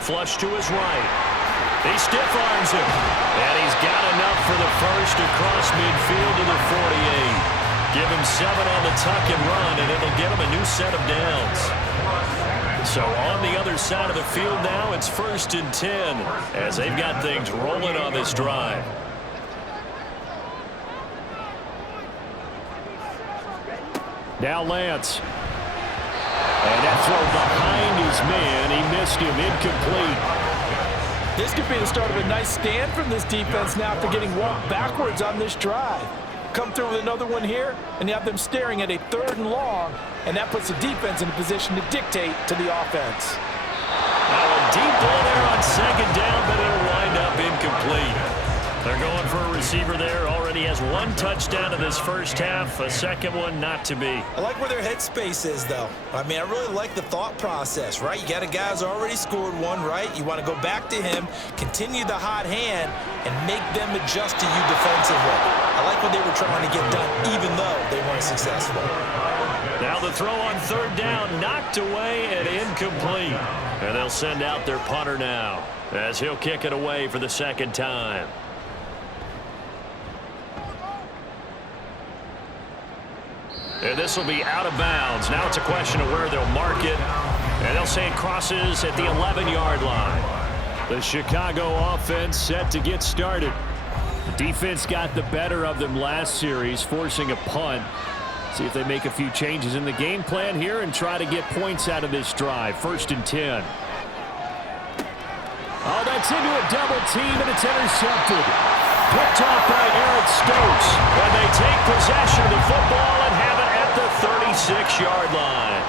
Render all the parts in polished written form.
Flush to his right. He stiff arms him. And he's got enough for the first across midfield to the 48. Give him 7 on the tuck and run, and it'll get him a new set of downs. So on the other side of the field now, it's 1st and 10 as they've got things rolling on this drive. Now Lance. And that throw behind his man. He missed him. Incomplete. This could be the start of a nice stand from this defense now after getting walked backwards on this drive. Come through with another one here, and you have them staring at a 3rd and long, and that puts the defense in a position to dictate to the offense. Now a deep ball there on 2nd down, but it'll wind up incomplete. They're going for a receiver there. Already has 1 touchdown in this first half. A 2nd one not to be. I like where their headspace is, though. I mean, I really like the thought process, right? You got a guy who's already scored 1, right? You want to go back to him, continue the hot hand, and make them adjust to you defensively. I like what they were trying to get done, even though they weren't successful. Now the throw on 3rd down, knocked away and incomplete. And they'll send out their punter now, as he'll kick it away for the 2nd time. And this will be out of bounds. Now it's a question of where they'll mark it. And they'll say it crosses at the 11-yard line. The Chicago offense set to get started. The defense got the better of them last series, forcing a punt. See if they make a few changes in the game plan here and try to get points out of this drive. 1st and 10. Oh, that's into a double team, and it's intercepted. Picked off by Eric Stokes. And they take possession of the football and have it at the 36-yard line.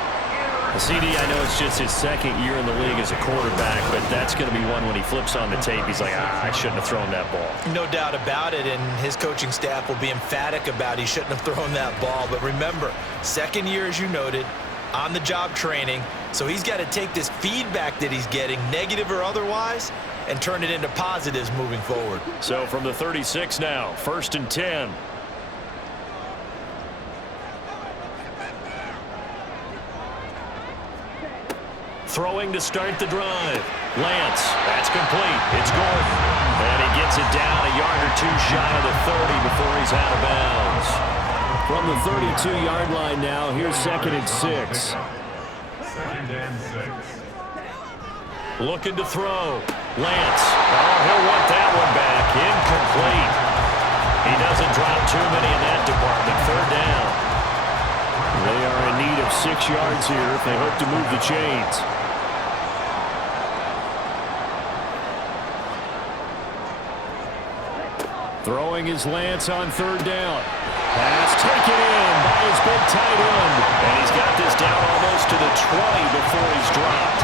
CD, I know it's just his 2nd year in the league as a quarterback, but that's going to be one when he flips on the tape. He's like, I shouldn't have thrown that ball. No doubt about it, and his coaching staff will be emphatic about he shouldn't have thrown that ball. But remember, 2nd year, as you noted, on-the-job training, so he's got to take this feedback that he's getting, negative or otherwise, and turn it into positives moving forward. So from the 36 now, 1st and 10. Throwing to start the drive. Lance, that's complete. It's Gordon. And he gets it down a yard or 2 shy of the 30 before he's out of bounds. From the 32-yard line now, here's 2nd and 6. Looking to throw. Lance. Oh, he'll want that one back. Incomplete. He doesn't drop too many in that department. 3rd down. They are in need of 6 yards here if they hope to move the chains. Throwing his Lance on 3rd down. Pass taken in by his big tight end. And he's got this down almost to the 20 before he's dropped.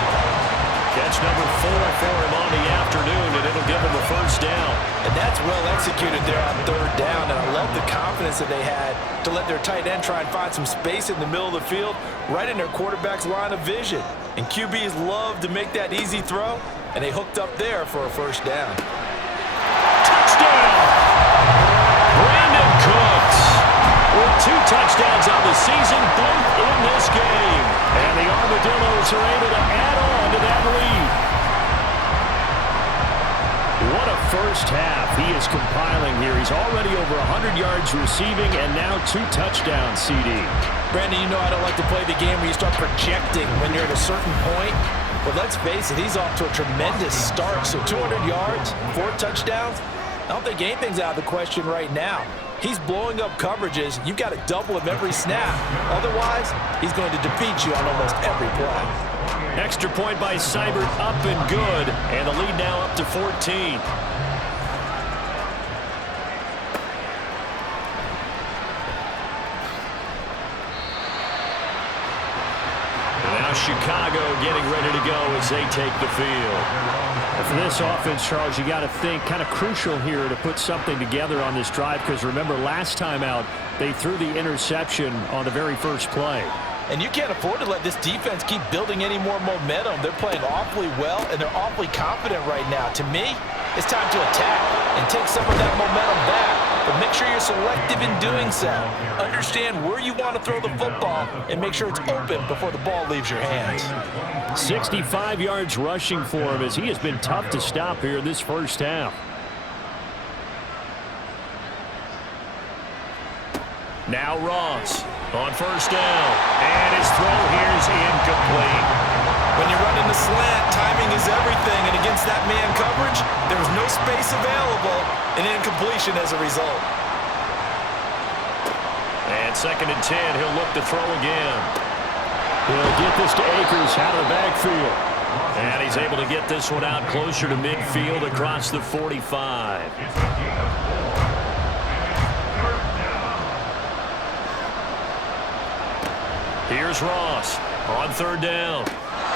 Catch number 4 for him on the afternoon, and it'll give him a 1st down. And that's well executed there on 3rd down, and I love the confidence that they had to let their tight end try and find some space in the middle of the field, right in their quarterback's line of vision. And QBs love to make that easy throw, and they hooked up there for a 1st down. Touchdown! Brandon Cooks with 2 touchdowns on the season, both in this game. And the Armadillos are able to add on to that lead. What a first half he is compiling here. He's already over 100 yards receiving and now 2 touchdowns, CD. Brandon, you know I don't like to play the game where you start projecting when you're at a certain point. But let's face it, he's off to a tremendous start. So 200 yards, 4 touchdowns. I don't think anything's out of the question right now. He's blowing up coverages. You've got to double him every snap. Otherwise, he's going to defeat you on almost every play. Extra point by Seibert, up and good. And the lead now up to 14. Now Chicago getting ready to go as they take the field. For this offense, Charles, you got to think kind of crucial here to put something together on this drive, because remember last time out they threw the interception on the very first play. And you can't afford to let this defense keep building any more momentum. They're playing awfully well, and they're awfully confident right now. To me, It's time to attack and take some of that momentum back. But make sure you're selective in doing so. Understand where you want to throw the football and make sure it's open before the ball leaves your hands. 65 yards rushing for him as he has been tough to stop here in this first half. Now Ross on first down. And his throw here is incomplete. When you're running the slant, timing is everything. And against that man coverage, there was no space available. An incompletion as a result. And 2nd and 10, he'll look to throw again. He'll get this to Akers out of the backfield. And he's able to get this one out closer to midfield across the 45. Here's Ross on 3rd down.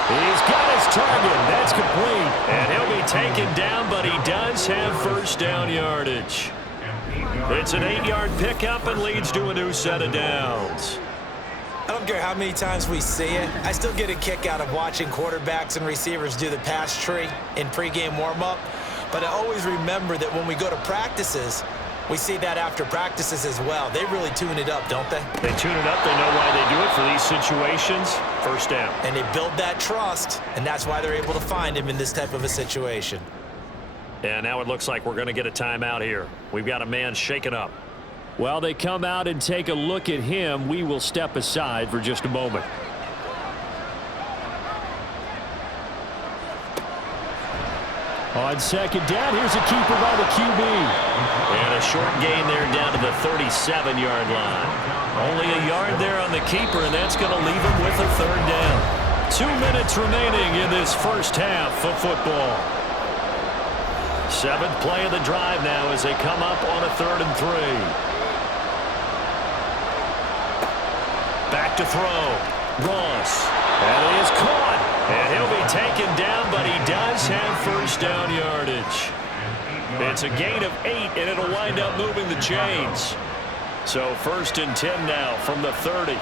He's got his target. That's complete. And he'll be taken down, but he does have first down yardage. It's an 8-yard pickup and leads to a new set of downs. I don't care how many times we see it. I still get a kick out of watching quarterbacks and receivers do the pass tree in pregame warm-up. But I always remember that when we go to practices, we see that after practices as well. They really tune it up, don't they? They tune it up. They know why they do it for these situations. First down. And they build that trust, and that's why they're able to find him in this type of a situation. And now it looks like we're going to get a timeout here. We've got a man shaken up. While they come out and take a look at him, we will step aside for just a moment. On 2nd down, here's a keeper by the QB. And a short gain there down to the 37-yard line. Only a yard there on the keeper, and that's going to leave him with a 3rd down. 2 minutes remaining in this first half of football. 7th play of the drive now as they come up on a 3rd and 3. Back to throw. Ross. And he is caught. And he'll be taken down, but he does have first down yardage. It's a gain of 8, and it'll wind up moving the chains. So 1st and 10 now from the 30.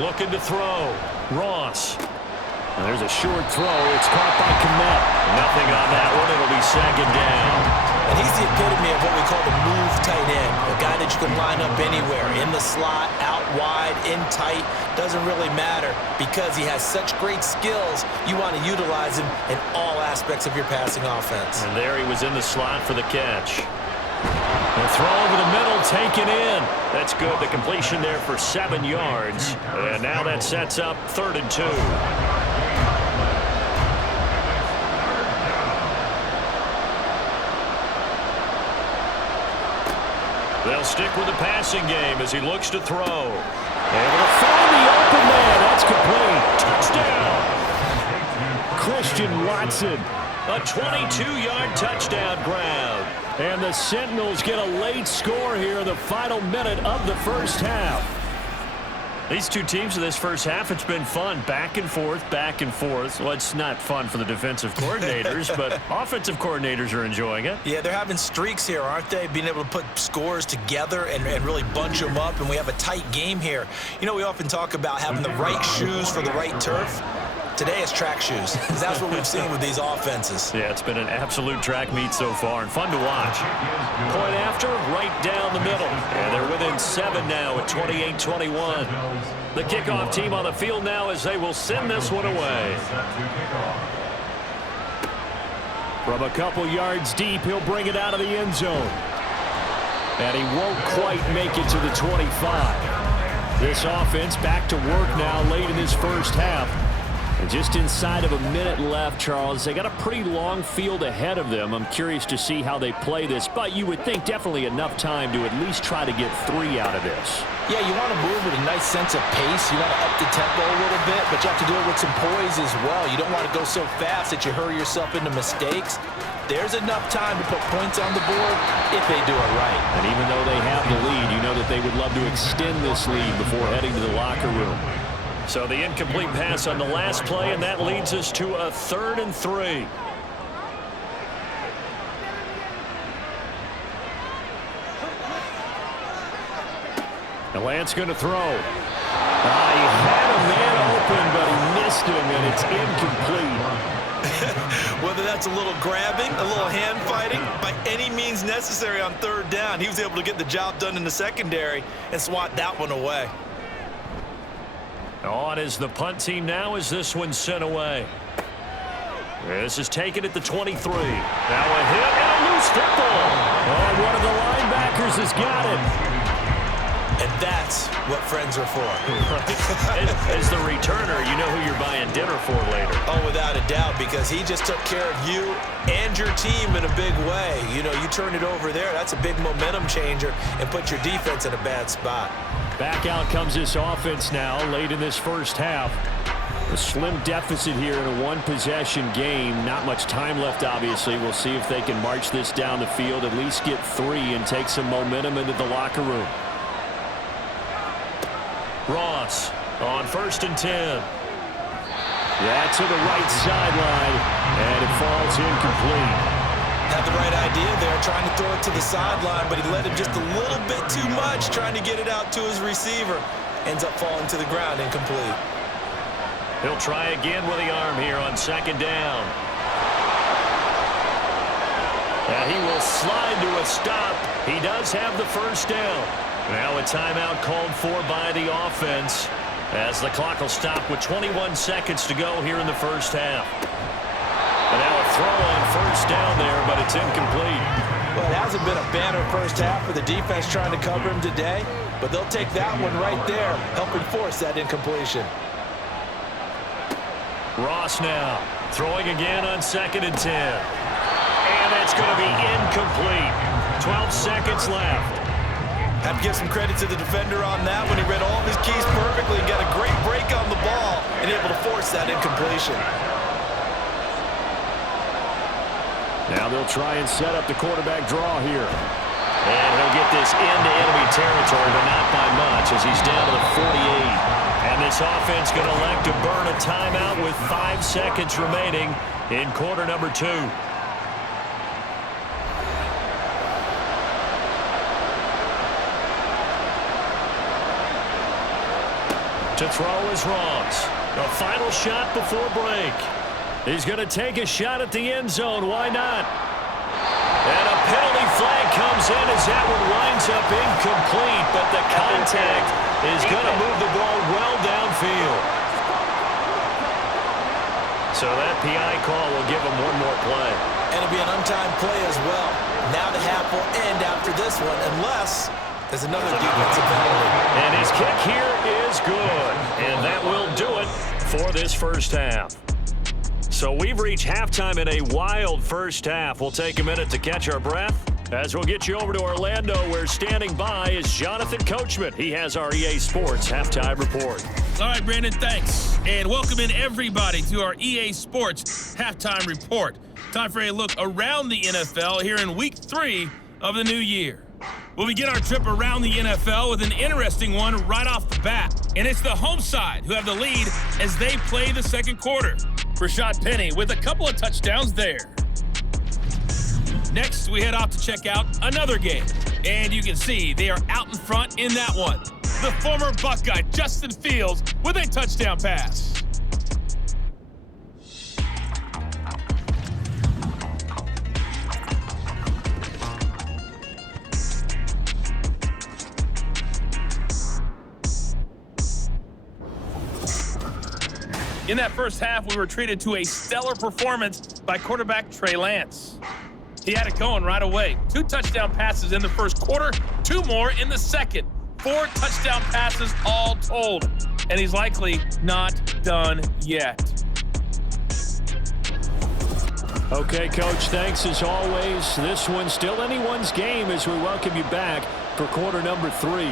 Looking to throw. Ross. And there's a short throw. It's caught by Kmet. Nothing on that one. It'll be 2nd down. And he's the epitome of what we call the move tight end. A guy that you can line up anywhere. In the slot, out wide, in tight. Doesn't really matter because he has such great skills. You want to utilize him in all aspects of your passing offense. And there he was in the slot for the catch. The throw over the middle, taken in. That's good. The completion there for 7 yards. And now that sets up 3rd and 2. They'll stick with the passing game as he looks to throw. Able to find the open man. That's complete. Touchdown. Christian Watson. A 22-yard touchdown grab. And the Sentinels get a late score here in the final minute of the first half. These two teams in this first half, it's been fun. Back and forth, back and forth. Well, it's not fun for the defensive coordinators, but offensive coordinators are enjoying it. Yeah, they're having streaks here, aren't they? Being able to put scores together and really bunch them up, and we have a tight game here. You know, we often talk about having the right shoes for the right turf. Today it's track shoes, because that's what we've seen with these offenses. Yeah, it's been an absolute track meet so far, and fun to watch. Point after, right down the middle. And they're within 7 now at 28-21. The kickoff team on the field now as they will send this one away. From a couple yards deep, he'll bring it out of the end zone. And he won't quite make it to the 25. This offense back to work now late in this first half. And just inside of a minute left, Charles, they got a pretty long field ahead of them. I'm curious to see how they play this, but you would think definitely enough time to at least try to get 3 out of this. Yeah, you want to move with a nice sense of pace. You want to up the tempo a little bit, but you have to do it with some poise as well. You don't want to go so fast that you hurry yourself into mistakes. There's enough time to put points on the board if they do it right. And even though they have the lead, you know that they would love to extend this lead before heading to the locker room. So the incomplete pass on the last play, and that leads us to a 3rd and 3. The Lance going to throw. He had a man open, but he missed him, and it's incomplete. Whether that's a little grabbing, a little hand fighting, by any means necessary on third down, he was able to get the job done in the secondary and swat that one away. On is the punt team now as this one's sent away. This is taken at the 23. Now a hit and a loose football. Oh, one of the linebackers has got it. And that's what friends are for. As the returner, you know who you're buying dinner for later. Oh, without a doubt, because he just took care of you and your team in a big way. You know, you turn it over there, that's a big momentum changer and put your defense in a bad spot. Back out comes this offense now late in this first half. A slim deficit here in a one-possession game. Not much time left, obviously. We'll see if they can march this down the field, at least get 3 and take some momentum into the locker room. Ross on 1st and 10. Yeah, to the right sideline, and it falls incomplete. Had the right idea there, trying to throw it to the sideline, but he let him just a little bit too much, trying to get it out to his receiver. Ends up falling to the ground, incomplete. He'll try again with the arm here on 2nd down. Now he will slide to a stop. He does have the 1st down. Now a timeout called for by the offense as the clock will stop with 21 seconds to go here in the first half. And now a throw on 1st down there, but it's incomplete. Well, it hasn't been a banner first half for the defense trying to cover him today, but they'll take that one right there, helping force that incompletion. Ross now throwing again on 2nd and 10. And it's going to be incomplete. 12 seconds left. Have to give some credit to the defender on that when he read all of his keys perfectly and got a great break on the ball and able to force that incompletion. Now they'll try and set up the quarterback draw here. And he'll get this into enemy territory, but not by much as he's down to the 48. And this offense going to elect to burn a timeout with 5 seconds remaining in quarter number 2. To throw is Ross. A final shot before break. He's going to take a shot at the end zone. Why not? And a penalty flag comes in as that one winds up incomplete, but the contact is going to move the ball well downfield. So that PI call will give him one more play. And it'll be an untimed play as well. Now the half will end after this one, unless there's another defensive penalty. And his kick here is good. And that will do it for this first half. So we've reached halftime in a wild first half. We'll take a minute to catch our breath as we'll get you over to Orlando, where standing by is Jonathan Coachman. He has our EA Sports Halftime Report. All right, Brandon, thanks. And welcome in everybody to our EA Sports Halftime Report. Time for a look around the NFL here in Week 3 of the new year. We'll begin our trip around the NFL with an interesting one right off the bat. And it's the home side who have the lead as they play the second quarter. Rashad Penny with a couple of touchdowns there. Next, we head off to check out another game. And you can see they are out in front in that one. The former Buckeye, Justin Fields, with a touchdown pass. In that first half, we were treated to a stellar performance by quarterback Trey Lance. He had it going right away. 2 touchdown passes in the first quarter, 2 more in the second. 4 touchdown passes all told. And he's likely not done yet. Okay, Coach, thanks as always. This one's still anyone's game as we welcome you back for quarter number 3.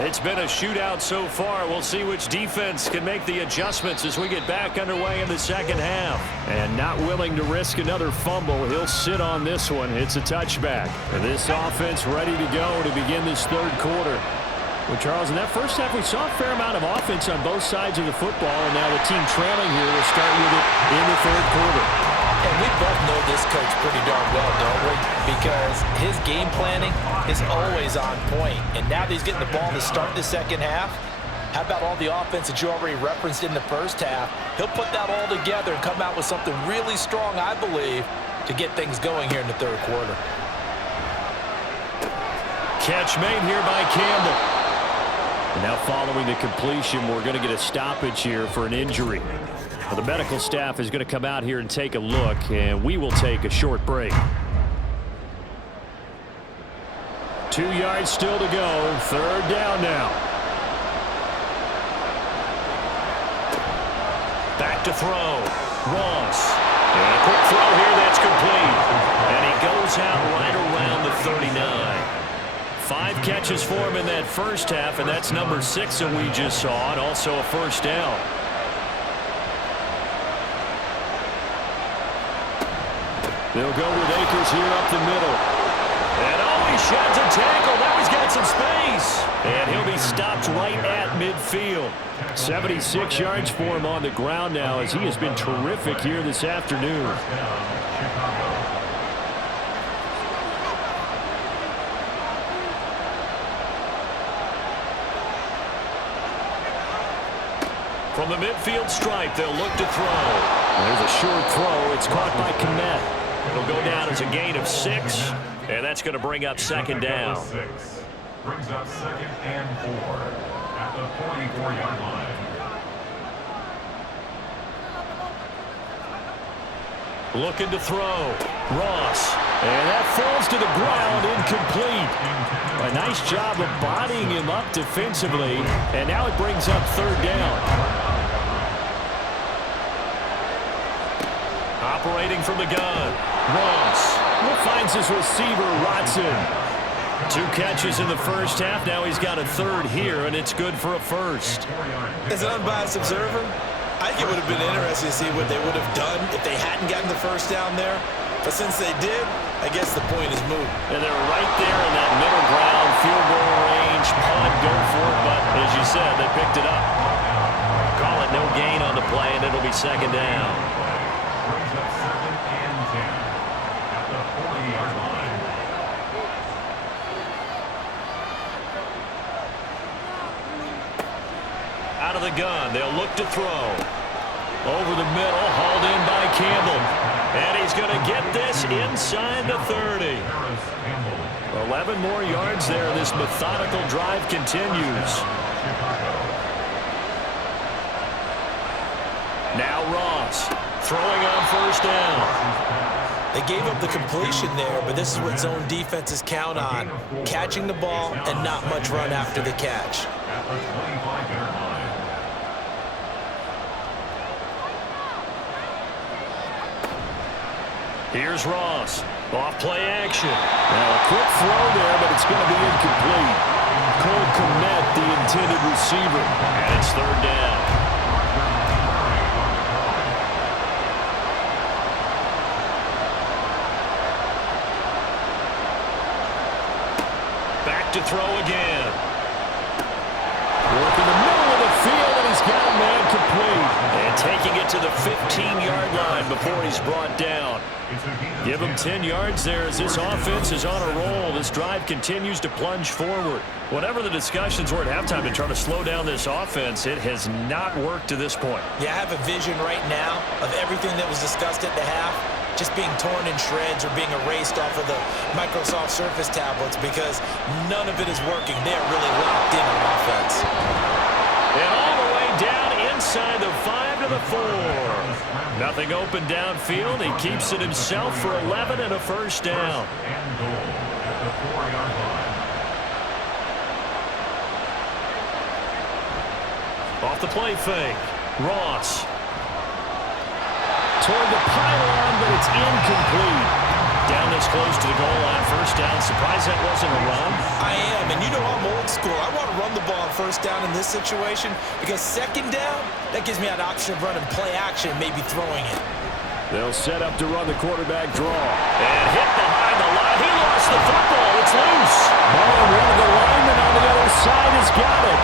It's been a shootout so far. We'll see which defense can make the adjustments as we get back underway in the second half. And not willing to risk another fumble, he'll sit on this one. It's a touchback. And this offense ready to go to begin this third quarter. Well, Charles, in that first half, we saw a fair amount of offense on both sides of the football, and now the team trailing here will start with it in the third quarter. And we both know this coach pretty darn well, don't we? Because his game planning is always on point. And now that he's getting the ball to start the second half, How about all the offense that you already referenced in the first half? He'll put that all together and come out with something really strong, I believe, to get things going here in the third quarter. Catch made here by Campbell. And now following the completion, we're going to get a stoppage here for an injury. Well, the medical staff is going to come out here and take a look, and we will take a short break. 2 yards still to go. Third down now. Back to throw. Ross. And a quick throw here that's complete. And he goes out right around the 39. 5 catches for him in that first half, and that's number 6 that we just saw, and also a first down. They'll go with Akers here up the middle. And he sheds a tackle. Now he's got some space. And he'll be stopped right at midfield. 76 yards for him on the ground now, as he has been terrific here this afternoon. From the midfield stripe, they'll look to throw. There's a short throw. It's caught by Kmet. It'll go down as a gain of 6, and that's going to bring up second down. Brings up 2nd and 4 at the 44-yard line. Looking to throw. Ross. And that falls to the ground, incomplete. A nice job of bodying him up defensively, and now it brings up third down. Operating from the gun. Ross finds his receiver, Watson. 2 catches in the first half. Now he's got a third here, and it's good for a first. As an unbiased observer, I think it would have been interesting to see what they would have done if they hadn't gotten the first down there. But since they did, I guess the point is moot. And they're right there in that middle ground, field goal range, punt, go for it. But as you said, they picked it up. Call it no gain on the play, and it'll be second down. Brings up 2nd and 10 at the 40-yard line. Out of the gun, they'll look to throw. Over the middle, hauled in by Campbell. And he's going to get this inside the 30. 11 more yards there. This methodical drive continues. Now Ross throwing on first down. They gave up the completion there, but this is what zone defenses count on. Catching the ball and not much run after the catch. At the 25-yard line. Here's Ross. Off play action. Now a quick throw there, but it's going to be incomplete. Cole Kmet, the intended receiver. And it's third down. Back to throw again. Work in the middle of the field, and he's got a man complete. And taking it to the 15-yard line before he's brought down. Give him 10 yards there as this offense is on a roll. This drive continues to plunge forward. Whatever the discussions were at halftime to try to slow down this offense, it has not worked to this point. Yeah, I have a vision right now of everything that was discussed at the half just being torn in shreds or being erased off of the Microsoft Surface tablets because none of it is working. They're really locked in on offense. And all the way down inside the 5 to the 4. Nothing open downfield. He keeps it himself for 11 and a first down. And goal at the 4-yard line. Off the play fake. Ross. Toward the pylon, but it's incomplete. Down this close to the goal line. First down. Surprised that wasn't a run. I am, and you know I'm old school. I want to run the ball on first down in this situation because second down, that gives me an option of running play action, maybe throwing it. They'll set up to run the quarterback draw. And hit behind the line. He lost the football. It's loose. Oh, and one of the linemen on the other side has got it.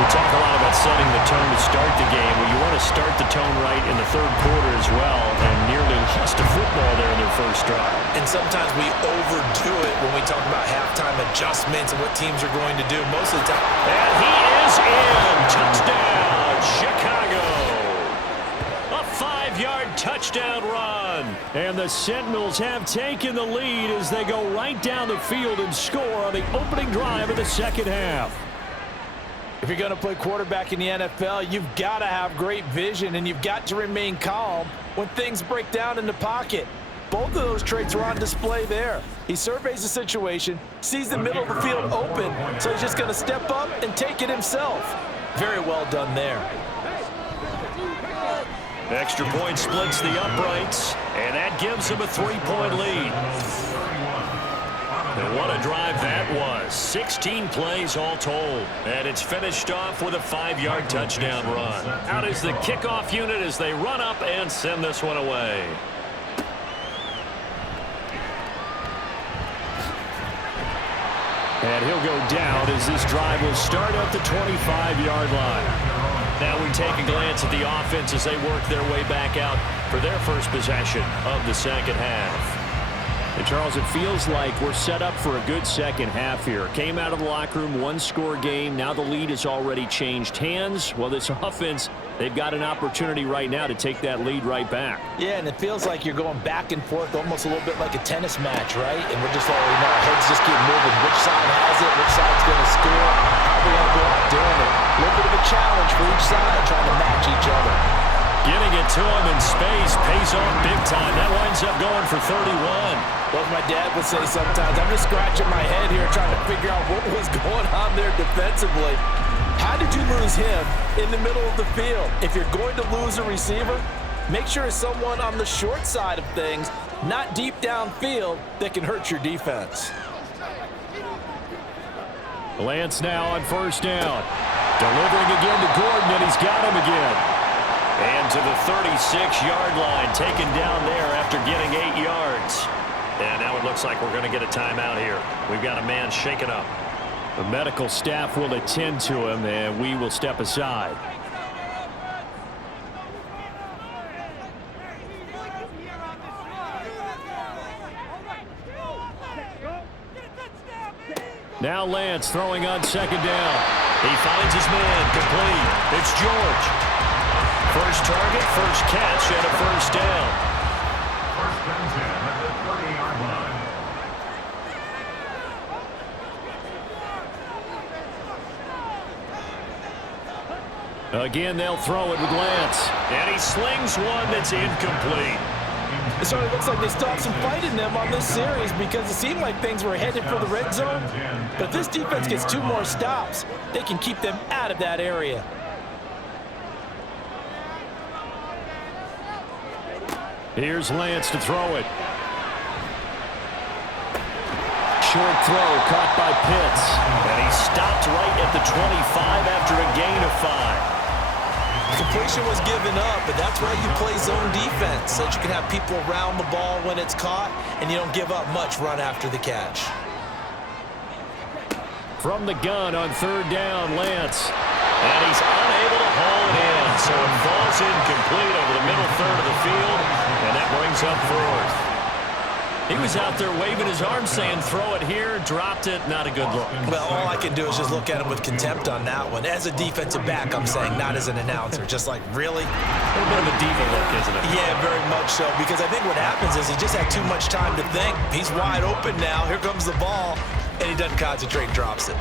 We talk a lot about setting the tone to start the game. Well, you want to start the tone right in the third quarter as well, and nearly lost a football there in their first drive. And sometimes we overdo it when we talk about halftime adjustments and what teams are going to do most of the time. And he is in. Touchdown. And the Sentinels have taken the lead as they go right down the field and score on the opening drive of the second half. If you're going to play quarterback in the NFL, you've got to have great vision, and you've got to remain calm when things break down in the pocket. Both of those traits are on display there. He surveys the situation, sees the middle of the field open, so he's just going to step up and take it himself. Very well done there. Extra point splits the uprights, and that gives them a 3-point lead. And what a drive that was. 16 plays all told. And it's finished off with a 5-yard touchdown run. Out is the kickoff unit as they run up and send this one away. And he'll go down as this drive will start at the 25-yard line. Now we take a glance at the offense as they work their way back out for their first possession of the second half. And Charles, it feels like we're set up for a good second half here. Came out of the locker room, one-score game. Now the lead has already changed hands. Well, this offense, they've got an opportunity right now to take that lead right back. Yeah, and it feels like you're going back and forth almost a little bit like a tennis match, right? And we're just already know our heads just keep moving. Which side has it? Which side's going to score? How are we going to go out doing it? A little bit of a challenge for each side trying to match each other. Getting it to him in space pays off big time. That winds up going for 31. Well, as my dad would say sometimes, I'm just scratching my head here trying to figure out what was going on there defensively. How did you lose him in the middle of the field? If you're going to lose a receiver, make sure it's someone on the short side of things, not deep downfield, that can hurt your defense. Lance now on first down. Delivering again to Gordon, and he's got him again. And to the 36-yard line, taken down there after getting 8 yards. And now it looks like we're going to get a timeout here. We've got a man shaken up. The medical staff will attend to him, and we will step aside. Now Lance throwing on second down. He finds his man, complete. It's George. First target, first catch, and a first down. First and 10 at the 30-yard line. Again, they'll throw it with Lance. And he slings one that's incomplete. It sort of looks like they stopped some fight in them on this series because it seemed like things were headed for the red zone. But if this defense gets 2 more stops, they can keep them out of that area. Here's Lance to throw it. Short throw caught by Pitts. And he stopped right at the 25 after a gain of 5. Completion was given up, but that's why you play zone defense, so that you can have people around the ball when it's caught, and you don't give up much run after the catch. From the gun on third down, Lance. And he's unable to haul it in, so it falls incomplete over the middle third of the field, and that brings up fourth. He was out there waving his arms saying, throw it here, dropped it, not a good look. Well, all I can do is just look at him with contempt on that one. As a defensive back, I'm saying, not as an announcer. Just like, really? A little bit of a diva look, isn't it? Yeah, very much so, because I think what happens is he just had too much time to think. He's wide open now. Here comes the ball, and he doesn't concentrate and drops it.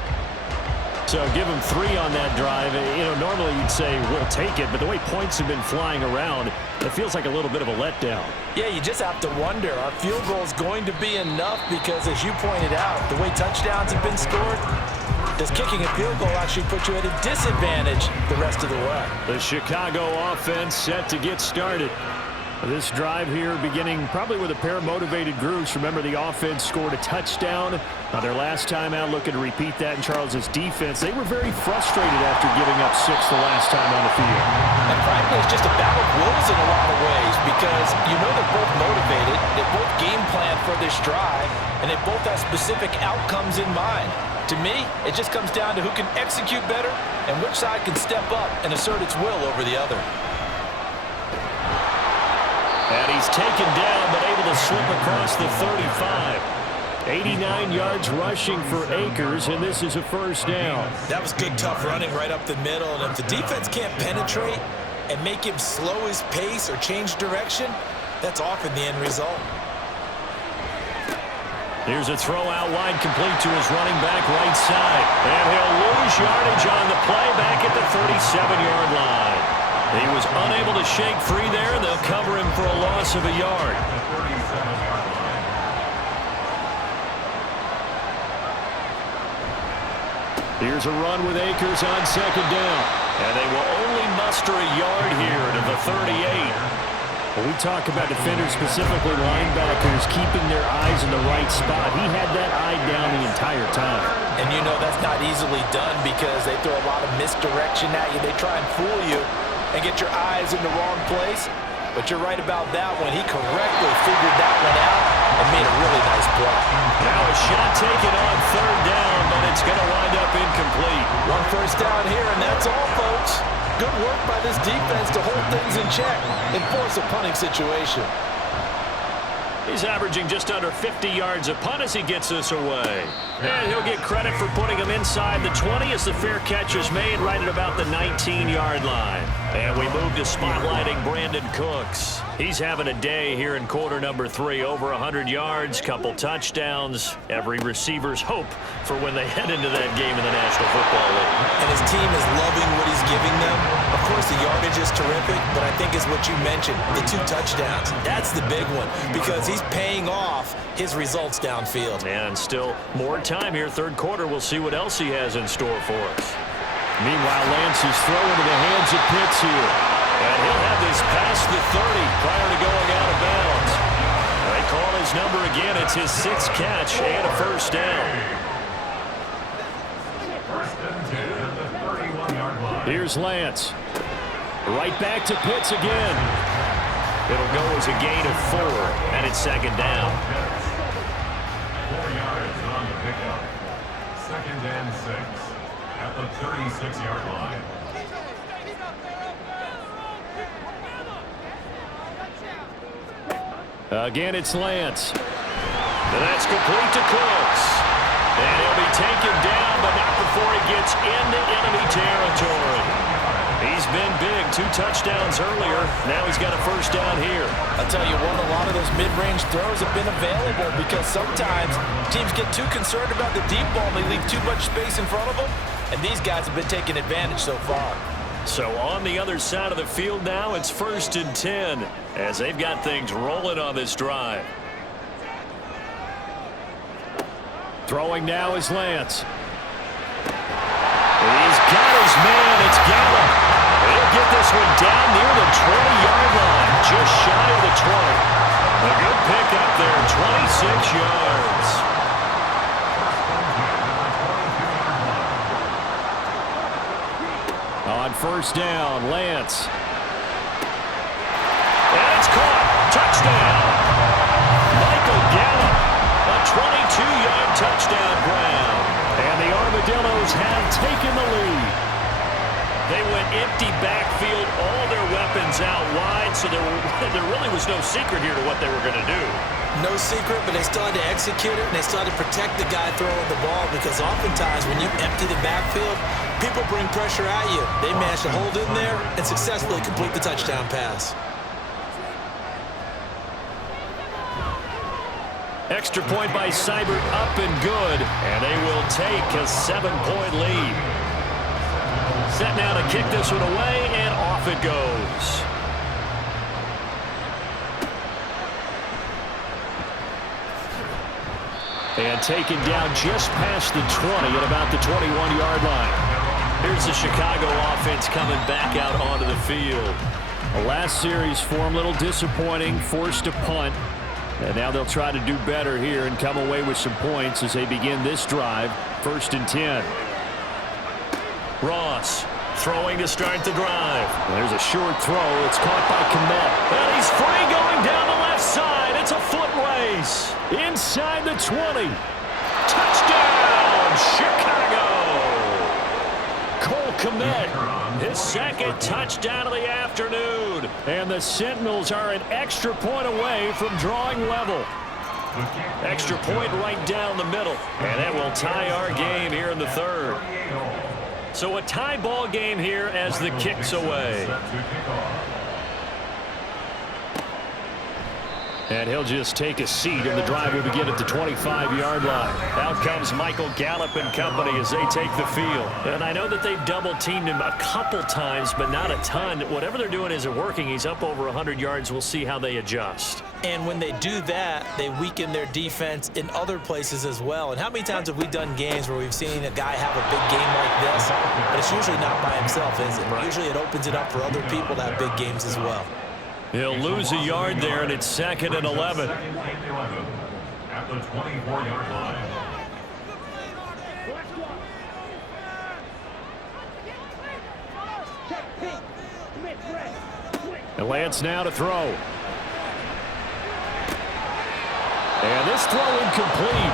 So give him 3 on that drive. You know, normally you'd say we'll take it, but the way points have been flying around, it feels like a little bit of a letdown. Yeah, you just have to wonder, our field goal is going to be enough because, as you pointed out, the way touchdowns have been scored, does kicking a field goal actually put you at a disadvantage the rest of the way? The Chicago offense set to get started. This drive here beginning probably with a pair of motivated groups. Remember, the offense scored a touchdown. Their last time out, looking to repeat that in Charles's defense. They were very frustrated after giving up 6 the last time on the field. And frankly, it's just a battle of wills in a lot of ways because you know they're both motivated, they both game plan for this drive, and they both have specific outcomes in mind. To me, it just comes down to who can execute better and which side can step up and assert its will over the other. And he's taken down, but able to slip across the 35. 89 yards rushing for Akers, and this is a first down. That was good, tough running right up the middle. And if the defense can't penetrate and make him slow his pace or change direction, That's often the end result. Here's a throw out wide, complete to his running back right side. And he'll lose yardage on the play back at the 37-yard line. He was unable to shake free there, and they'll cover him for a loss of a yard. Here's a run with Akers on second down. And they will only muster a yard here to the 38. When we talk about defenders, specifically linebackers, keeping their eyes in the right spot, he had that eye down the entire time. And you know that's not easily done because they throw a lot of misdirection at you. They try and fool you and get your eyes in the wrong place. But you're right about that one. He correctly figured that one out and made a really nice play. Now a shot taken on third down, but it's going to wind up incomplete. One first down here, and that's all, folks. Good work by this defense to hold things in check and force a punting situation. He's averaging just under 50 yards a punt as he gets this away. And he'll get credit for putting him inside the 20 as the fair catch is made right at about the 19-yard line. And we move to spotlighting Brandon Cooks. He's having a day here in quarter number 3. Over 100 yards, couple touchdowns. Every receiver's hope for when they head into that game in the National Football League. And his team is loving what he's giving them. Of course, the yardage is terrific, but I think it's what you mentioned, the 2 touchdowns. That's the big one because he's paying off his results downfield. And still more time here. Third quarter, we'll see what else he has in store for us. Meanwhile, Lance is thrown into the hands of Pitts here. And he'll have this past the 30 prior to going out of bounds. They call his number again. It's his 6th catch and a first down. First and 10 at the 31-yard line. Here's Lance. Right back to Pitts again. It'll go as a gain of 4, and it's second down. 4 yards on the pickup. Second and 6 at the 36-yard line. Again, it's Lance. And that's complete to Cooks. And he'll be taken down, but not before he gets into enemy territory. He's been big. 2 touchdowns earlier. Now he's got a first down here. I'll tell you what, a lot of those mid-range throws have been available because sometimes teams get too concerned about the deep ball. They leave too much space in front of them, and these guys have been taking advantage so far. So on the other side of the field now, it's first and 10 as they've got things rolling on this drive. Throwing now is Lance. He's got his man. It's Gallup. He'll get this one down near the 20-yard line, just shy of the 20. A good pick up there, 26 yards. On first down, Lance. And it's caught. Touchdown. Michael Gallup, a 22-yard touchdown grab. And the Armadillos have taken the lead. They went empty backfield, all their weapons out wide, so there really was no secret here to what they were going to do. No secret, but they still had to execute it, and they still had to protect the guy throwing the ball because oftentimes when you empty the backfield, people bring pressure at you. They managed to hold in there and successfully complete the touchdown pass. Extra point by Seibert up and good, and they will take a 7-point lead. Set now to kick this one away, and off it goes. And taken down just past the 20 at about the 21-yard line. Here's the Chicago offense coming back out onto the field. The last series for them, a little disappointing, forced a punt. And now they'll try to do better here and come away with some points as they begin this drive. First and 10. Ross throwing to start the drive. There's a short throw. It's caught by Kmet. And he's free going down the left side. It's a foot race. Inside the 20. Touchdown, Chicago. Cole Kmet, his 2nd touchdown of the afternoon. And the Sentinels are an extra point away from drawing level. Extra point right down the middle. And that will tie our game here in the 3rd. So a tie ball game here as the kick's away. And he'll just take a seat, and the drive will begin at the 25-yard line. Out comes Michael Gallup and company as they take the field. And I know that they've double-teamed him a couple times, but not a ton. Whatever they're doing isn't working. He's up over 100 yards. We'll see how they adjust. And when they do that, they weaken their defense in other places as well. And how many times have we done games where we've seen a guy have a big game like this, but it's usually not by himself, is it? Right. Usually it opens it up for other people to have big games as well. He'll lose a yard there, and it's 2nd and 11. At the 24-yard line. And Lance now to throw. And this throw incomplete.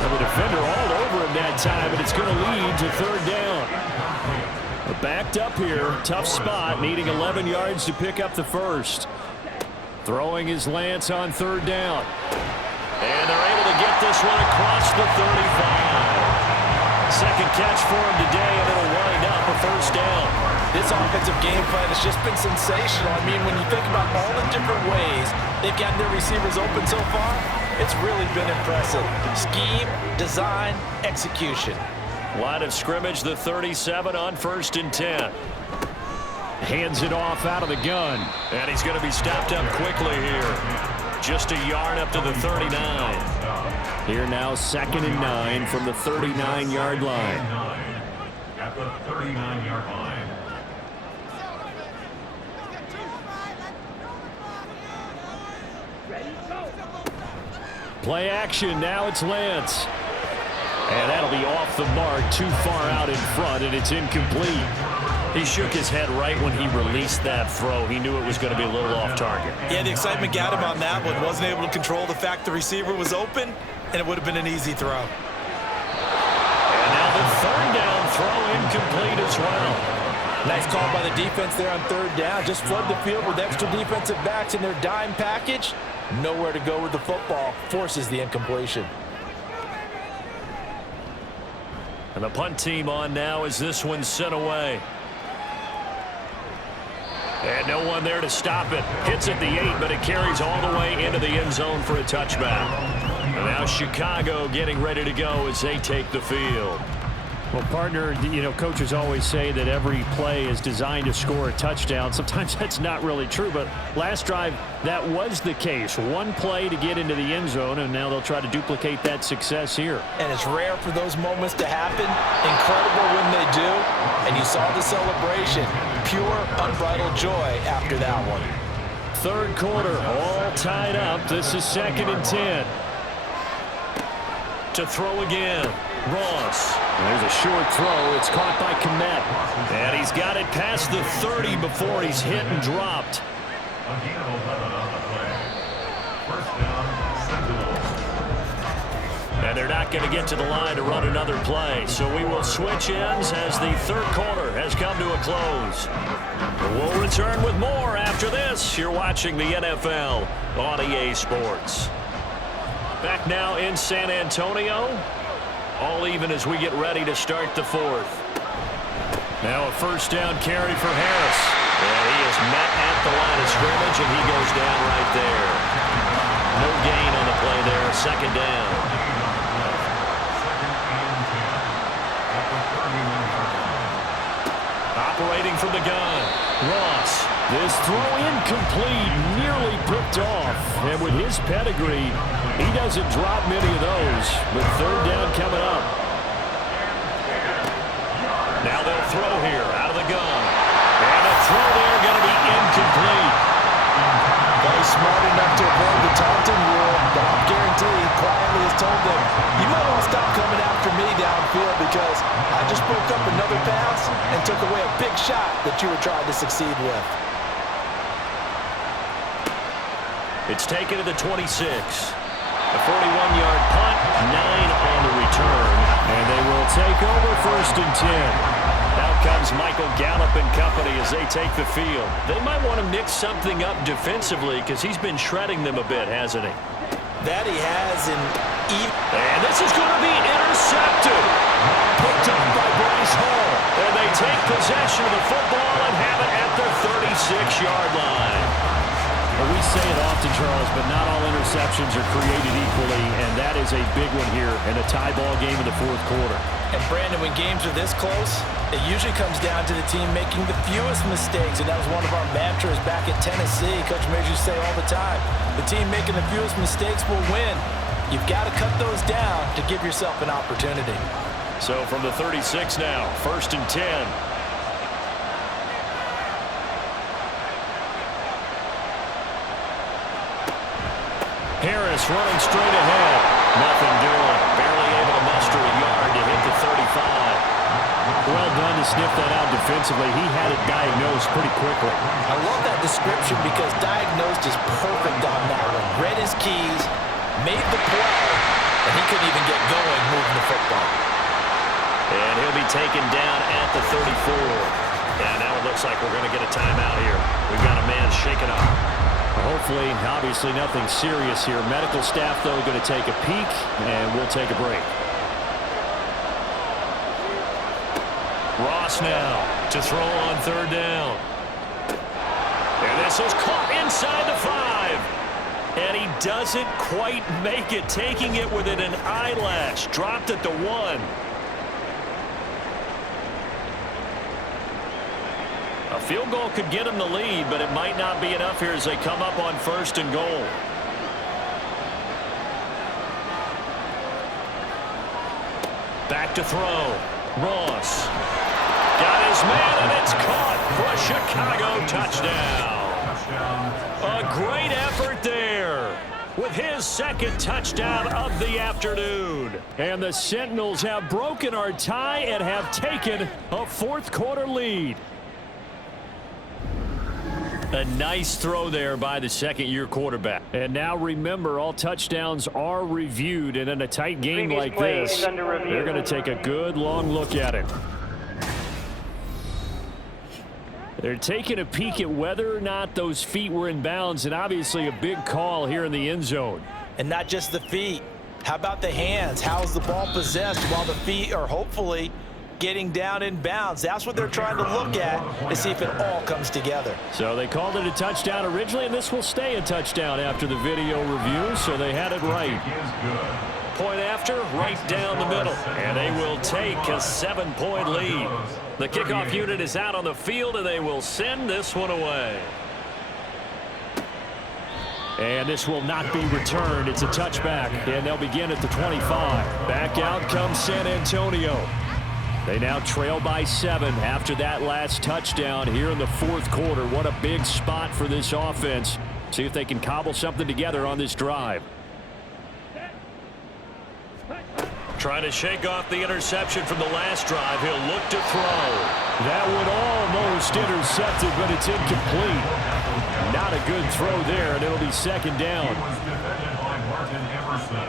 And the defender all over him that time, and it's going to lead to 3rd down. We're backed up here. Tough spot, needing 11 yards to pick up the first. Throwing is Lance on 3rd down. And they're able to get this one across the 35. Second catch for him today, and it'll wind up a 1st down. This offensive game plan has just been sensational. I mean, when you think about all the different ways they've gotten their receivers open so far, it's really been impressive. Scheme, design, execution. Line of scrimmage, the 37 on 1st and 10. Hands it off out of the gun. And he's going to be stopped up quickly here. Just a yard up to the 39. Here now, 2nd and 9 from the 39-yard line. At the 39-yard line. Play action, now it's Lance. And that'll be off the mark, too far out in front, and it's incomplete. He shook his head right when he released that throw. He knew it was going to be a little off target. Yeah, the excitement got him on that one. Wasn't able to control the fact the receiver was open, and it would have been an easy throw. And now the 3rd down throw incomplete as well. Nice call by the defense there on 3rd down. Just flood the field with extra defensive backs in their dime package. Nowhere to go with the football. Forces the incompletion. And the punt team on now as this one's sent away. And no one there to stop it. Hits at the 8, but it carries all the way into the end zone for a touchback. And now Chicago getting ready to go as they take the field. Well, partner, you know, coaches always say that every play is designed to score a touchdown. Sometimes that's not really true, but last drive, that was the case. One play to get into the end zone, and now they'll try to duplicate that success here. And it's rare for those moments to happen. Incredible when they do. And you saw the celebration. Pure, unbridled joy after that one. 3rd quarter, all tied up. This is 2nd and 10. To throw again, Ross. There's a short throw. It's caught by Kmet. And he's got it past the 30 before he's hit and dropped. A gain of 11 on the play. 1st down, Sentinels. And they're not going to get to the line to run another play. So we will switch ends as the 3rd quarter has come to a close. We'll return with more after this. You're watching the NFL on EA Sports. Back now in San Antonio. All even as we get ready to start the 4th. Now a 1st down carry for Harris. And he is met at the line of scrimmage, and he goes down right there. No gain on the play there. 2nd down. 2nd and 10. At the 31-yard line. Operating from the gun. Ross. This throw incomplete, nearly picked off. And with his pedigree, he doesn't drop many of those. With 3rd down coming up. Now they'll throw here out of the gun. And the throw there going to be incomplete. Very smart enough to avoid the taunting rule, but I'll guarantee he quietly has told them, you might want to stop coming after me downfield because I just broke up another pass and took away a big shot that you were trying to succeed with. It's taken to the 26. A 41-yard punt, 9 on the return. And they will take over 1st and 10. Out comes Michael Gallup and company as they take the field. They might want to mix something up defensively because he's been shredding them a bit, hasn't he? That he has. And this is going to be intercepted. Picked up by Bryce Hall. And they take possession of the football and have it at the 36-yard line. Well, we say it often, Charles, but not all interceptions are created equally, and that is a big one here in a tie ball game in the fourth quarter. And, Brandon, when games are this close, it usually comes down to the team making the fewest mistakes, and that was one of our mantras back at Tennessee. Coach Major used to say all the time, the team making the fewest mistakes will win. You've got to cut those down to give yourself an opportunity. So from the 36 now, 1st and 10. Harris running straight ahead. Nothing doing. Barely able to muster a yard to hit the 35. Well done to sniff that out defensively. He had it diagnosed pretty quickly. I love that description because diagnosed is perfect on that one. Read his keys, made the play, and he couldn't even get going moving the football. And he'll be taken down at the 34. And now it looks like we're going to get a timeout here. We've got a man shaken up. Hopefully, obviously nothing serious here. Medical staff, though, going to take a peek, and we'll take a break. Ross now to throw on 3rd down. And this is caught inside the 5. And he doesn't quite make it, taking it within an eyelash. Dropped at the 1. A field goal could get him the lead, but it might not be enough here as they come up on 1st and goal. Back to throw. Ross. Got his man, and it's caught for a Chicago touchdown. A great effort there with his 2nd touchdown of the afternoon. And the Sentinels have broken our tie and have taken a 4th quarter lead. A nice throw there by the 2nd-year quarterback. And now remember, all touchdowns are reviewed, and in a tight game like this, they're going to take a good long look at it. They're taking a peek at whether or not those feet were in bounds, and obviously a big call here in the end zone. And not just the feet. How about the hands? How's the ball possessed while the feet are hopefully getting down in bounds? That's what they're trying to look at to see if it all comes together. So they called it a touchdown originally, and this will stay a touchdown after the video review, so they had it right. Point after, right down the middle, and they will take a 7-point lead. The kickoff unit is out on the field, and they will send this one away. And this will not be returned. It's a touchback, and they'll begin at the 25. Back out comes San Antonio. They now trail by 7 after that last touchdown here in the 4th quarter. What a big spot for this offense. See if they can cobble something together on this drive. Trying to shake off the interception from the last drive. He'll look to throw. That one almost intercepted, but it's incomplete. Not a good throw there, and it'll be 2nd down. He was defended by Martin Emerson.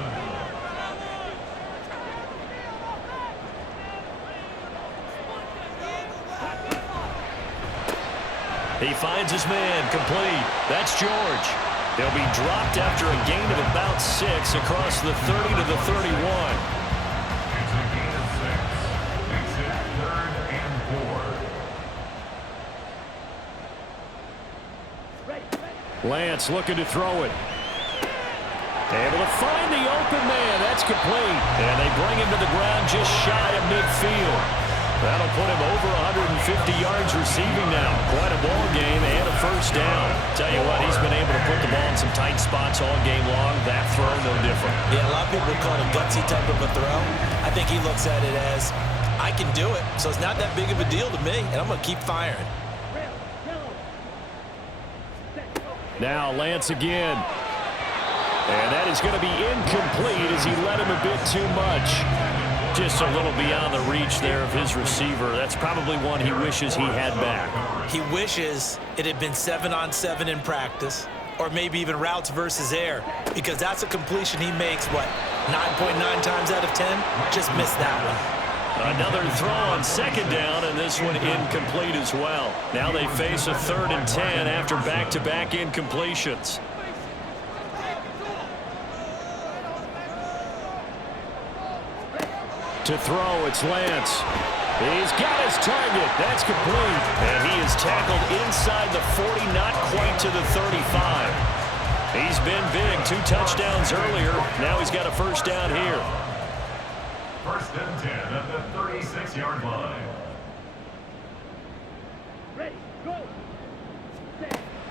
He finds his man, complete. That's George. He'll be dropped after a gain of about 6 across the 30 to the 31. It's a gain of 6. Makes it 3rd and 4. Lance looking to throw it. Able to find the open man. That's complete. And they bring him to the ground just shy of midfield. That'll put him over 150 yards receiving now. Quite a ball game and a 1st down. Tell you what, he's been able to put the ball in some tight spots all game long. That throw, no different. Yeah, a lot of people would call it a gutsy type of a throw. I think he looks at it as, I can do it, so it's not that big of a deal to me, and I'm going to keep firing. Now Lance again. And that is going to be incomplete as he led him a bit too much. Just a little beyond the reach there of his receiver. That's probably one he wishes he had back. He wishes it had been 7-on-7 in practice, or maybe even routes versus air, because that's a completion he makes, 9.9 times out of 10? Just missed that one. Another throw on 2nd down, and this one incomplete as well. Now they face a 3rd and 10 after back-to-back incompletions. To throw, it's Lance. He's got his target. That's complete. And he is He's tackled inside the 40, not quite to the 35. He's been big. 2 touchdowns earlier. Now he's got a first down here. First and 10 at the 36-yard line.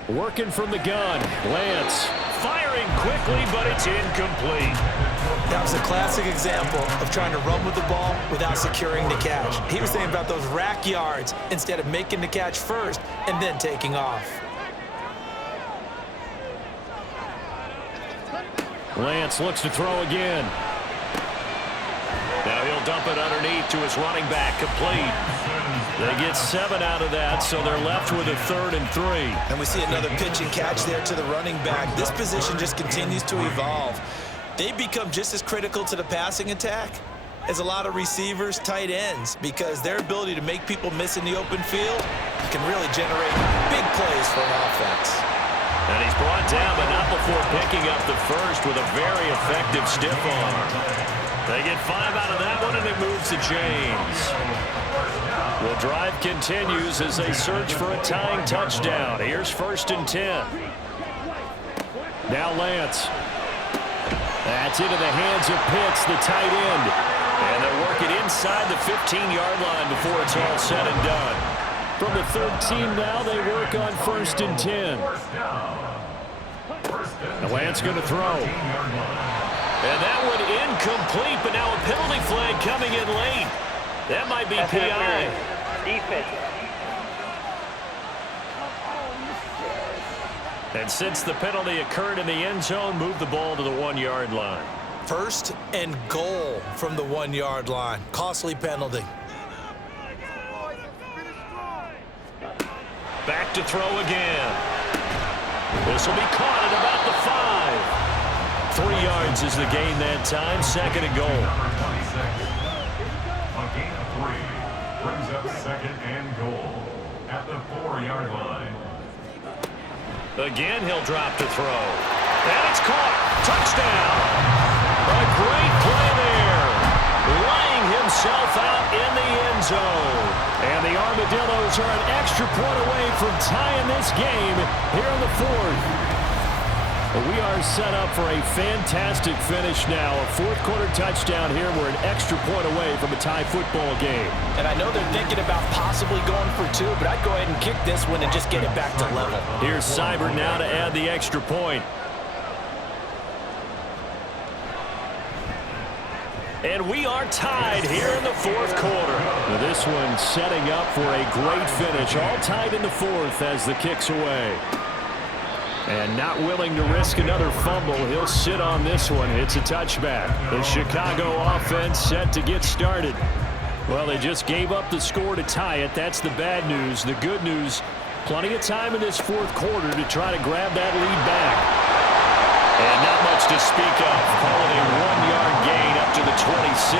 Working from the gun. Lance firing quickly, but it's incomplete. That was a classic example of trying to run with the ball without securing the catch. He was thinking about those rack yards instead of making the catch first and then taking off. Lance looks to throw again. Now he'll dump it underneath to his running back, complete. They get 7 out of that, so they're left with a 3rd and 3. And we see another pitch and catch there to the running back. This position just continues to evolve. They become just as critical to the passing attack as a lot of receivers, tight ends, because their ability to make people miss in the open field can really generate big plays for an offense. And he's brought down, but not before picking up the first with a very effective stiff arm. They get 5 out of that one, and it moves to James. The drive continues as they search for a tying touchdown. Here's 1st and 10. Now Lance. That's into the hands of Pitts, the tight end. And they'll work it inside the 15-yard line before it's all said and done. From the 13 now, they work on 1st and 10. And Lance going to throw. And that one incomplete, but now a penalty flag coming in late. That might be PI. Defense. And since the penalty occurred in the end zone, move the ball to the 1-yard line. 1st and goal from the 1-yard line. Costly penalty. Back to throw again. This will be caught at about the 5. 3 yards is the gain that time. 2nd and goal. A gain of 3 brings up 2nd and goal at the 4-yard line. Again, he'll drop to throw. And it's caught. Touchdown. A great play there. Laying himself out in the end zone. And the Armadillos are an extra point away from tying this game here in the 4th. We are set up for a fantastic finish now. A 4th-quarter touchdown here. We're an extra point away from a tie football game. And I know they're thinking about possibly going for 2, but I'd go ahead and kick this one and just get it back to level. Here's Cyber now to add the extra point. And we are tied here in the 4th quarter. Now this one setting up for a great finish. All tied in the 4th as the kick's away. And not willing to risk another fumble, he'll sit on this one. It's a touchback. The Chicago offense set to get started. Well, they just gave up the score to tie it. That's the bad news. The good news, plenty of time in this 4th quarter to try to grab that lead back. And not much to speak of. Call it a 1-yard gain up to the 26.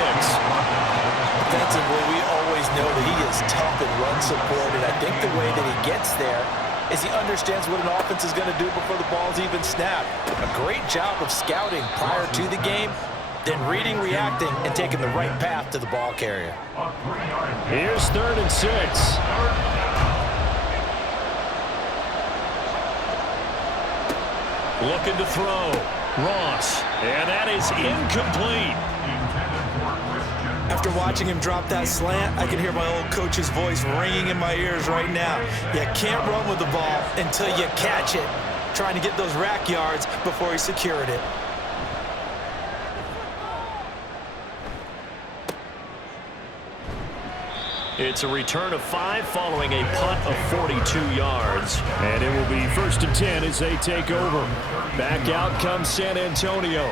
Defensively, we always know that he is tough in run support, and I think the way that he gets there is he understands what an offense is going to do before the ball's even snapped. A great job of scouting prior to the game, then reading, reacting, and taking the right path to the ball carrier. Here's 3rd and 6. Looking to throw. Ross. And that is incomplete. After watching him drop that slant, I can hear my old coach's voice ringing in my ears right now. You can't run with the ball until you catch it. Trying to get those rack yards before he secured it. It's a return of 5 following a punt of 42 yards. And it will be 1st and 10 as they take over. Back out comes San Antonio.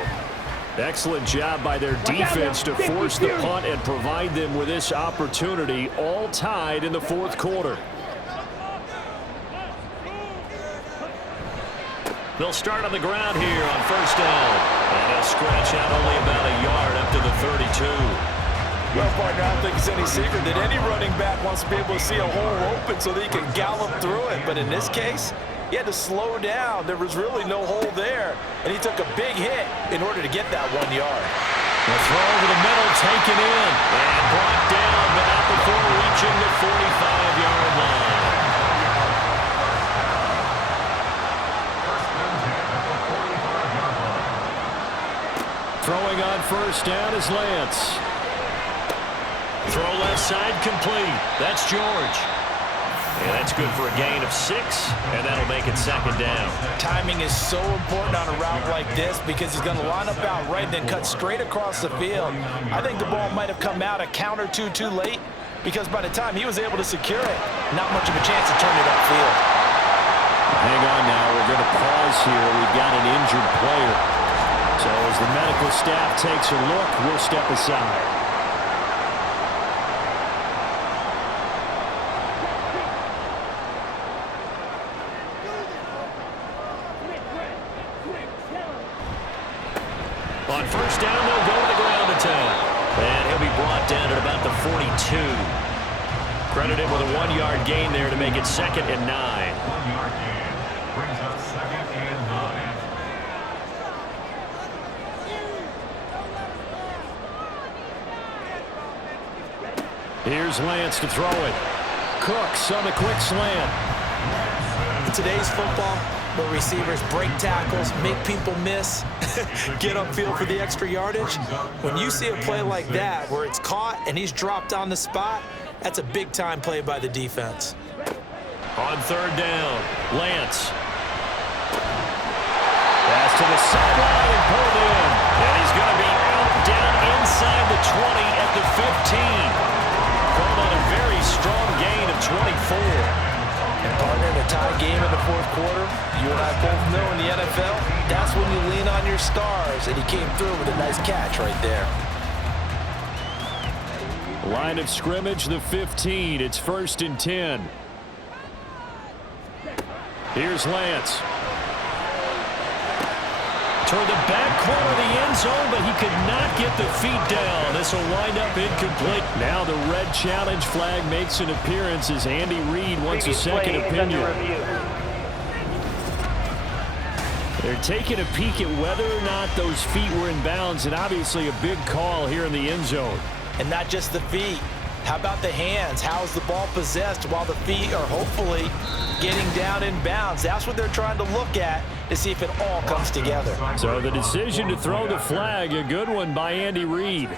Excellent job by their defense to force the punt and provide them with this opportunity, all tied in the 4th quarter. They'll start on the ground here on 1st down. And they'll scratch out only about a yard up to the 32. Well, partner, I don't think it's any secret that any running back wants to be able to see a hole open so that he can gallop through it. But in this case, he had to slow down. There was really no hole there, and he took a big hit in order to get that 1 yard. The throw over the middle, taken in, and brought down, but not before reaching the 45-yard line. Throwing on first down is Lance. Throw left side complete. That's George. And that's good for a gain of 6, and that'll make it second down. Timing is so important on a route like this because he's going to line up out right, then cut straight across the field. I think the ball might have come out a count or two too late because by the time he was able to secure it, not much of a chance to turn it upfield. Hang on now. We're going to pause here. We've got an injured player. So as the medical staff takes a look, we'll step aside. On first down, they'll go to the ground attack. And he'll be brought down at about the 42. Credited with a 1-yard gain there to make it 2nd and 9. 1-yard gain brings up 2nd and 9. Here's Lance to throw it. Cooks on the quick slant. In today's football, where receivers break tackles, make people miss, get upfield for the extra yardage, when you see a play like that where it's caught and he's dropped on the spot, that's a big-time play by the defense. On third down, Lance. Pass to the sideline and pulled in. And he's going to be out down inside the 20 at the 15. Called on a very strong gain of 24. And partner, in a tie game in the fourth quarter, you and I both know in the NFL, that's when you lean on your stars, and he came through with a nice catch right there. Line of scrimmage, the 15. It's 1st and 10. Here's Lance. Toward the back corner of the end zone, but he could not get the feet down. This will wind up incomplete. Now the red challenge flag makes an appearance as Andy Reid wants a second opinion. They're taking a peek at whether or not those feet were in bounds, and obviously a big call here in the end zone. And not just the feet. How about the hands? How is the ball possessed while the feet are hopefully getting down in bounds? That's what they're trying to look at to see if it all comes together. So the decision to throw the flag, a good one by Andy Reid.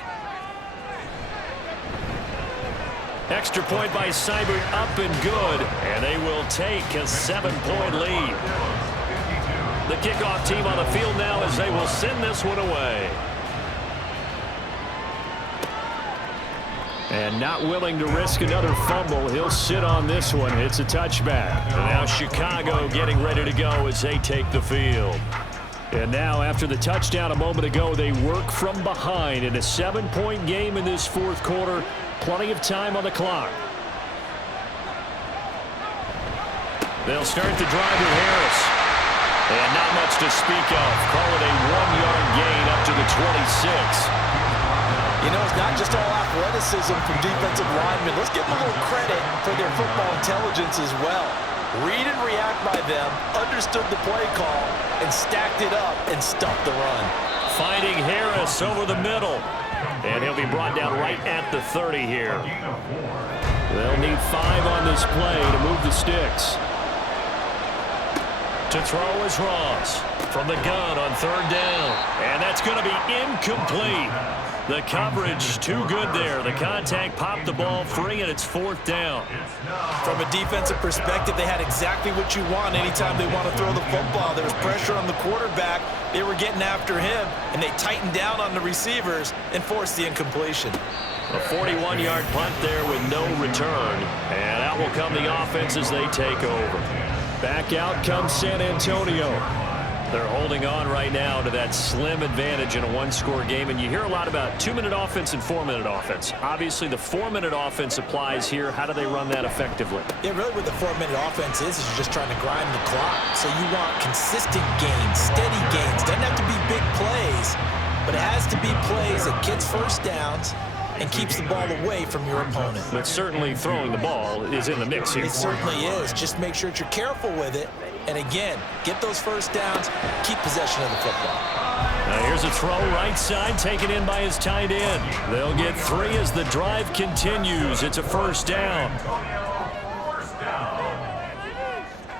Extra point by Seibert, up and good, and they will take a 7-point lead. The kickoff team on the field now as they will send this one away. And not willing to risk another fumble, he'll sit on this one. It's a touchback. And now Chicago getting ready to go as they take the field. And now after the touchdown a moment ago, they work from behind in a 7-point game in this fourth quarter. Plenty of time on the clock. They'll start the drive with Harris. And not much to speak of. Call it a 1-yard gain up to the 26. You know, it's not just all athleticism from defensive linemen. Let's give them a little credit for their football intelligence as well. Read and react by them, understood the play call, and stacked it up and stuffed the run. Finding Harris over the middle. And he'll be brought down right at the 30 here. They'll need 5 on this play to move the sticks. To throw is Ross from the gun on third down. And that's going to be incomplete. The coverage too good there. The contact popped the ball free, and it's 4th down. From a defensive perspective, they had exactly what you want anytime they want to throw the football. There was pressure on the quarterback. They were getting after him, and they tightened down on the receivers and forced the incompletion. A 41-yard punt there with no return. And out will come the offense as they take over. Back out comes San Antonio. They're holding on right now to that slim advantage in a 1-score game. And you hear a lot about 2-minute offense and 4-minute offense. Obviously, the 4-minute offense applies here. How do they run that effectively? Yeah, really what the 4-minute offense is you're just trying to grind the clock. So you want consistent gains, steady gains. Doesn't have to be big plays, but it has to be plays that gets first downs and keeps the ball away from your opponent. But certainly throwing the ball is in the mix here. It certainly is. Just make sure that you're careful with it. And again, get those first downs, keep possession of the football. Now here's a throw right side, taken in by his tight end. They'll get 3 as the drive continues. It's a first down. First down.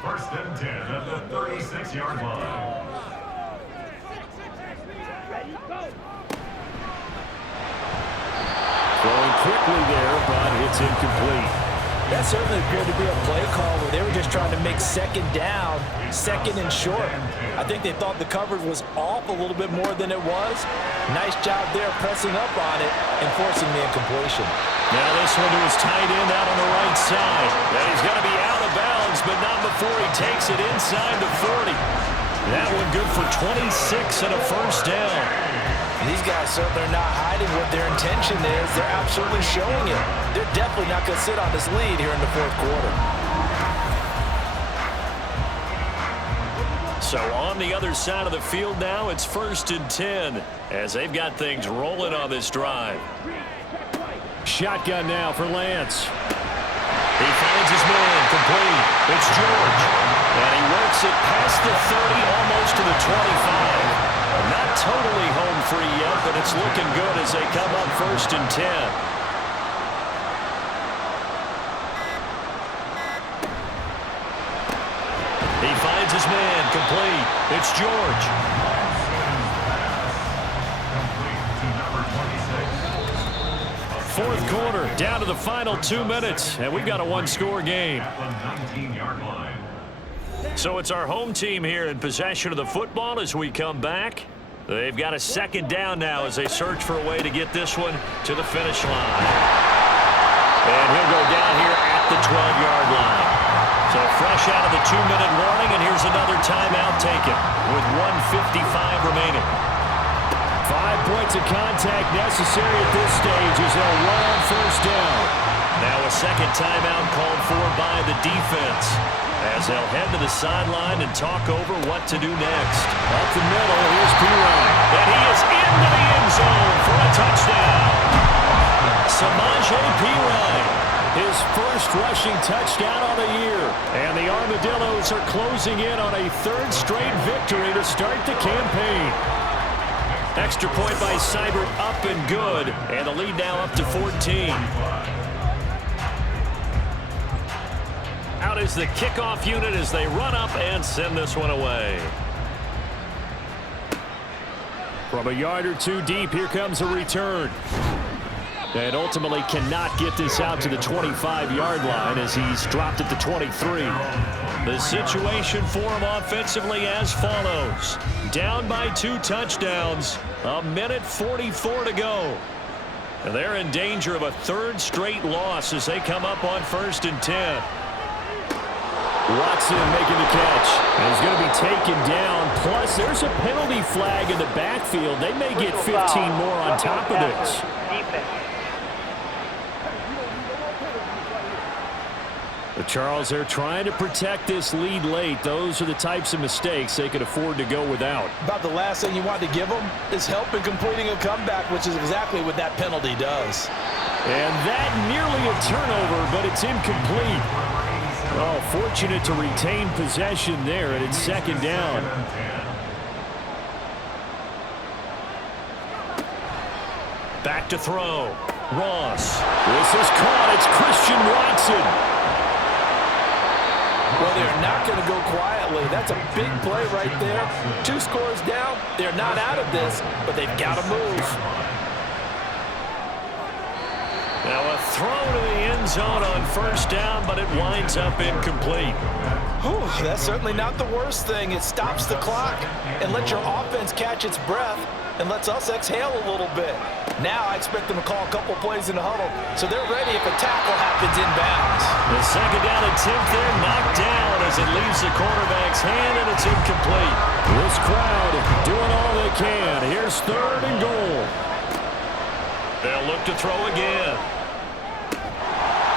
1st and 10 at the 36-yard line. quickly there, but it's incomplete. That certainly appeared to be a play call where they were just trying to make second down, second and short. I think they thought the coverage was off a little bit more than it was. Nice job there pressing up on it and forcing the incompletion. Now this one to his tight end out on the right side. And he's going to be out of bounds, but not before he takes it inside the 40. That one good for 26 and a first down. These guys certainly are not hiding what their intention is. They're absolutely showing it. They're definitely not going to sit on this lead here in the fourth quarter. So on the other side of the field now, it's 1st and 10 as they've got things rolling on this drive. Shotgun now for Lance. He finds his man, complete. It's George. And he works it past the 30, almost to the 25. Not totally home free yet, but it's looking good as they come up 1st and 10. He finds his man, complete. It's George. Fourth quarter, down to the final 2 minutes, and we've got a one-score game. So it's our home team here in possession of the football as we come back. They've got a second down now as they search for a way to get this one to the finish line. And he'll go down here at the 12-yard line. So fresh out of the 2-minute warning, and here's another timeout taken with 1:55 remaining. 5 points of contact necessary at this stage as they'll run on first down. Now a second timeout called for by the defense as they'll head to the sideline and talk over what to do next. Up the middle, here's Pirine. And he is into the end zone for a touchdown. Samaje Pirine. His first rushing touchdown on the year. And the Armadillos are closing in on a third straight victory to start the campaign. Extra point by Seibert, up and good. And the lead now up to 14. Out is the kickoff unit as they run up and send this one away. From a yard or two deep, here comes a return. And ultimately cannot get this out to the 25-yard line as he's dropped at the 23. The situation for him offensively as follows. Down by 2 touchdowns. 1:44 to go. And they're in danger of a third straight loss as they come up on 1st and 10. Watson making the catch. And he's going to be taken down. Plus, there's a penalty flag in the backfield. They may get 15 more on top of this. But Charles, they're trying to protect this lead late. Those are the types of mistakes they could afford to go without. About the last thing you want to give them is help in completing a comeback, which is exactly what that penalty does. And that nearly a turnover, but it's incomplete. Oh, fortunate to retain possession there, and it's second down. Back to throw. Ross. This is caught. It's Christian Watson. Well, they're not going to go quietly. That's a big play right there. 2 scores down. They're not out of this, but they've got to move. Now a throw to the end zone on 1st down, but it winds up incomplete. Whew, that's certainly not the worst thing. It stops the clock and lets your offense catch its breath and lets us exhale a little bit. Now I expect them to call a couple plays in the huddle, so they're ready if a tackle happens inbounds. The second down attempt there knocked down as it leaves the quarterback's hand, and it's incomplete. This crowd doing all they can. Here's 3rd and goal. They'll look to throw again.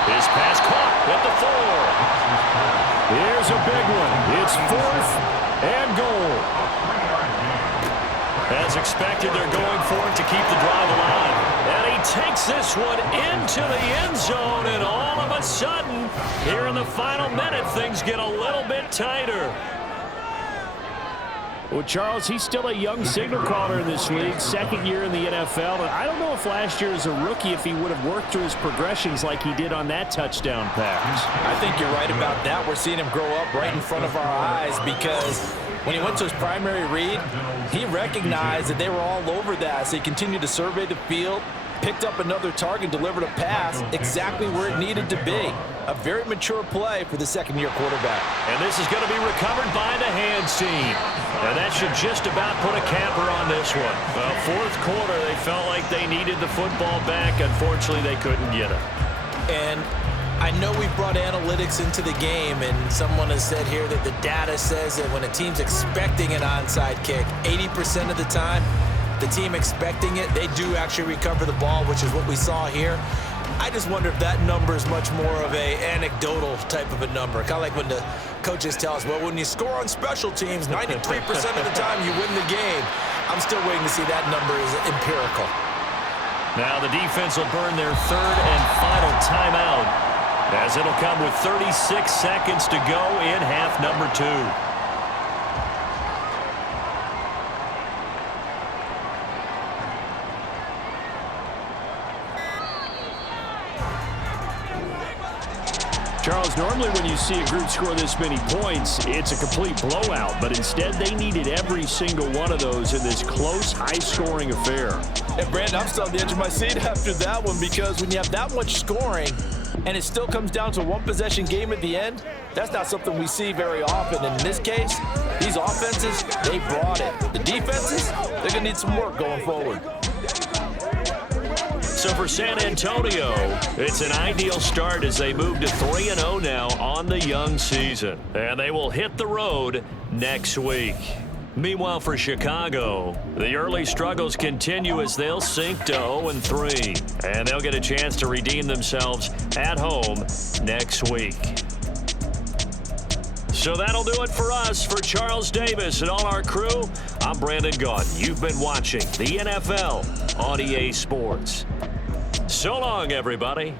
His pass caught at the 4. Here's a big one. It's 4th and goal. As expected, they're going for it to keep the drive alive. And he takes this one into the end zone, and all of a sudden, here in the final minute, things get a little bit tighter. Well, Charles, he's still a young signal caller in this league, second year in the NFL. And I don't know if last year as a rookie, if he would have worked through his progressions like he did on that touchdown pass. I think you're right about that. We're seeing him grow up right in front of our eyes because when he went to his primary read, he recognized that they were all over that. So he continued to survey the field, picked up another target, delivered a pass exactly where it needed to be. A very mature play for the second-year quarterback. And this is going to be recovered by the hands team. And that should just about put a capper on this one. Well, fourth quarter, they felt like they needed the football back. Unfortunately, they couldn't get it. And I know we've brought analytics into the game, and someone has said here that the data says that when a team's expecting an onside kick, 80% of the time, the team expecting it, they do actually recover the ball, which is what we saw here. I just wonder if that number is much more of a anecdotal type of a number. Kind of like when the coaches tell us, well, when you score on special teams, 93% of the time you win the game. I'm still waiting to see that number is empirical. Now the defense will burn their third and final timeout, as it'll come with 36 seconds to go in half number 2. Charles, normally when you see a group score this many points, it's a complete blowout. But instead, they needed every single one of those in this close, high-scoring affair. And, Brandon, I'm still on the edge of my seat after that one, because when you have that much scoring and it still comes down to a one-possession game at the end, that's not something we see very often. And in this case, these offenses, they brought it. The defenses, they're going to need some work going forward. So for San Antonio, it's an ideal start as they move to 3-0 now on the young season. And they will hit the road next week. Meanwhile, for Chicago, the early struggles continue as they'll sink to 0-3. And they'll get a chance to redeem themselves at home next week. So that'll do it for us. For Charles Davis and all our crew, I'm Brandon Gaudin. You've been watching the NFL on EA Sports. So long, everybody.